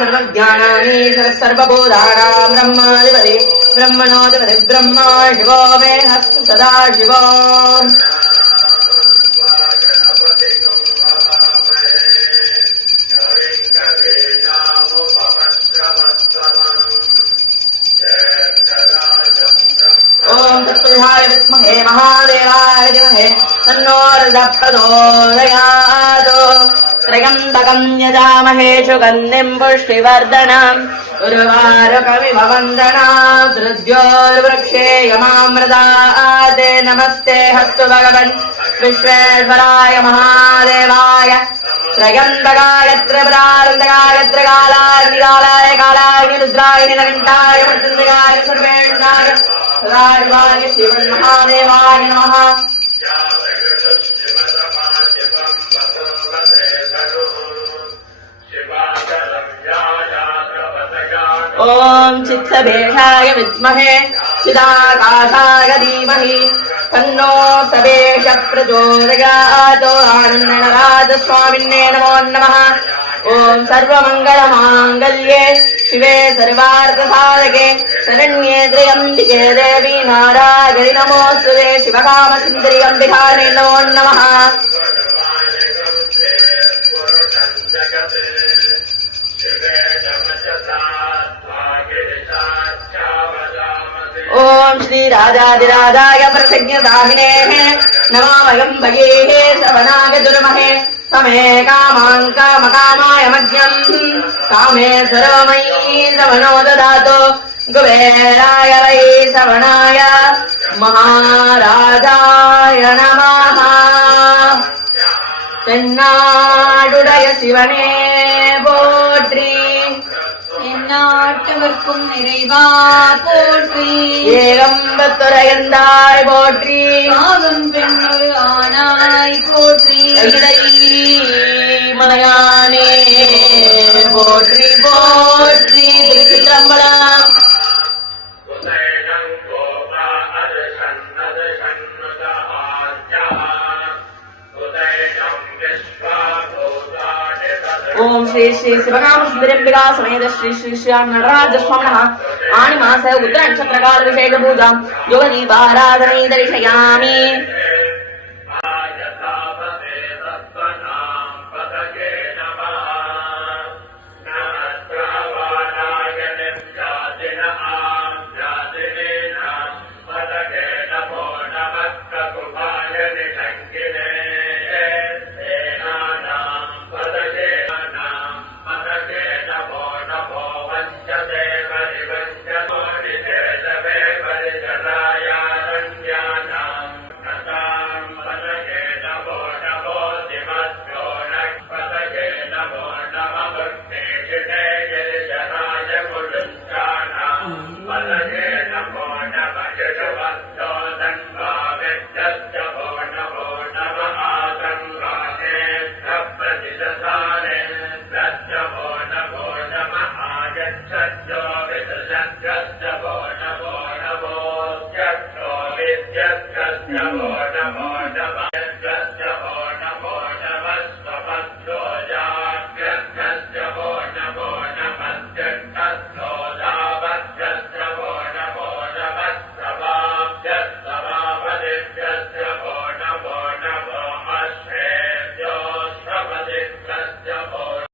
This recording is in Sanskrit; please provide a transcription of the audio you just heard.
सर्वज्ञानामीश्वर सर्वबोधानां ब्रह्माधिपति ब्रह्मणोऽधिपति ब्रह्मा शिवो मे हस्तु सदा शिवो ॐ तत्पुरुषाय विद्महे महादेवाय धीमहि तन्नो रुद्रः प्रचोदयात् त्र्यम्बकं यजामहे सुगन्धिं पुष्टिवर्धनम् उर्वारुकमिव वन्दनात् हृद्योर्वृक्षे यमामृतात् नमस्ते हस्तु भगवन् विश्वेश्वराय महादेवाय त्रयम्बकाय त्रिपुरानन्दकाय त्रिकालाय कालाय रुद्राय नीलकण्ठाय मृत्युञ्जयाय सर्वेश्वराय सदाशिवाय श्रीमन्महादेवाय नमः। ॐ चित्सभेषाय विद्महे चिदाकाशाय धीमहि तन्नो सवेश प्रचोदयात् आनन्दनराजस्वामिन्ने नमो नमः। ॐ सर्वमङ्गलमाङ्गल्ये शिवे सर्वार्थसाधके शरण्ये त्र्यम्बिके देवी नारायणि नमोऽस्तुते शिवकामसुन्दरि अम्बिकायै नमो नमः। ॐ श्रीराजाधिराजाय प्रसज्ञदाहिने नमामयं भगेः श्रवणाय दुर्महे समे कामान् कामकामाय मध्यं कामे सर्वमयी श्रवणो ददातु कुबेराय वै श्रवणाय महाराजाय नमः। தென்னாடுடைய சிவனே போற்றி நாட்டவர்க்கும் நிறைவா போற்றி ஏகம்பத்துரையந்தாய் போற்றி ஆகும் பெண்ணொரு ஆனாய் போற்றி மலையானே போற்றி போற்றி திருச்சிற்றம்பலம். ओम श्री श्री शिवकामसुन्दरीम्बिका समेत श्री श्री श्री नटराजस्वामिनः आनिमास उत्तर नक्षत्रकाल विशेष पूजां योगदीपाराधनै दर्शयामि। Namo